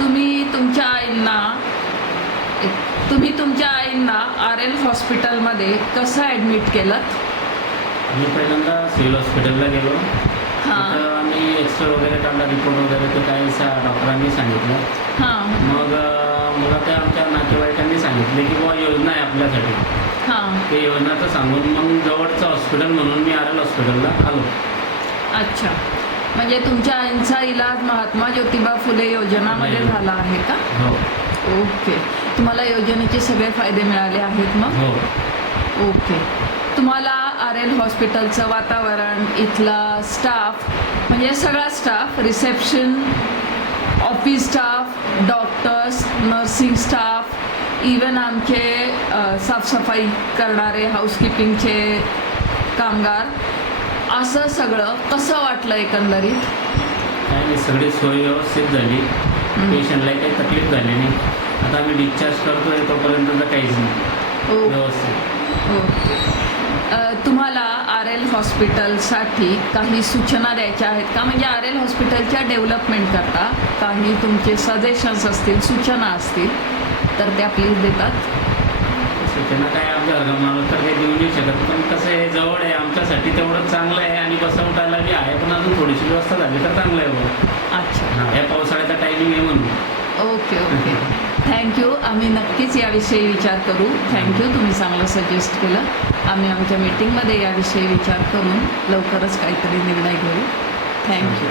तुम्ही तुमच्या आईंना RL हॉस्पिटलमध्ये कसं ॲडमिट केलं? मी पहिल्यांदा सिव्हिल हॉस्पिटलला गेलो. हां तिथं आम्ही एक्सरे वगैरे काढला, रिपोर्ट वगैरे ते काही डॉक्टरांनी सांगितलं. हां मग मला त्या आमच्या नातेवाईकांनी सांगितले की बुवा योजना आहे आपल्यासाठी. हां ते योजनाचं सांगून मग जवळचं हॉस्पिटल म्हणून मी RL हॉस्पिटलला आलो. अच्छा, म्हणजे तुमच्या आईंचा इलाज महात्मा ज्योतिबा फुले योजनामध्ये नाही. झाला आहे का? हो ओके. तुम्हाला योजनेचे सगळे फायदे मिळाले आहेत मग? हो. ओके. तुम्हाला RL हॉस्पिटलचं वातावरण, इथला स्टाफ, म्हणजे सगळा staff, reception, office staff, doctors, nursing staff, even आमचे साफसफाई करणारे हाऊसकीपिंगचे कामगार, असं सगळं कसं वाटलं एकंदरीत? काय नाही, सगळी सोय व्यवस्थित झाली. पेशंटला काही तकलीफ झाली नाही. आता आम्ही डिस्चार्ज करतोय तोपर्यंत तर काहीच नाही, ओ व्यवस्थित. ओके. तुम्हाला RL हॉस्पिटलसाठी काही सूचना द्यायच्या आहेत का? म्हणजे RL हॉस्पिटलच्या डेव्हलपमेंट करता काही तुमचे सजेशन्स असतील, सूचना असतील तर त्या प्लीज देतात. सूचना काय आमच्या मला तर काही देऊ नाही शकत, पण कसं आहे जवळ आहे आमच्यासाठी तेवढं चांगलं आहे आणि बसवटायला बी आहे, पण अजून थोडीशी व्यवस्था झाली तर चांगलं आहे बघा. अच्छा, हां, या पावसाळ्याचा टायमिंग आहे म्हणून. Okay okay. थँक्यू. आम्ही नक्कीच याविषयी विचार करू. थँक्यू, तुम्ही चांगलं सजेस्ट केलं. आम्ही आमच्या मीटिंगमध्ये याविषयी विचार करून लवकरच काहीतरी निर्णय घेऊ. थँक्यू.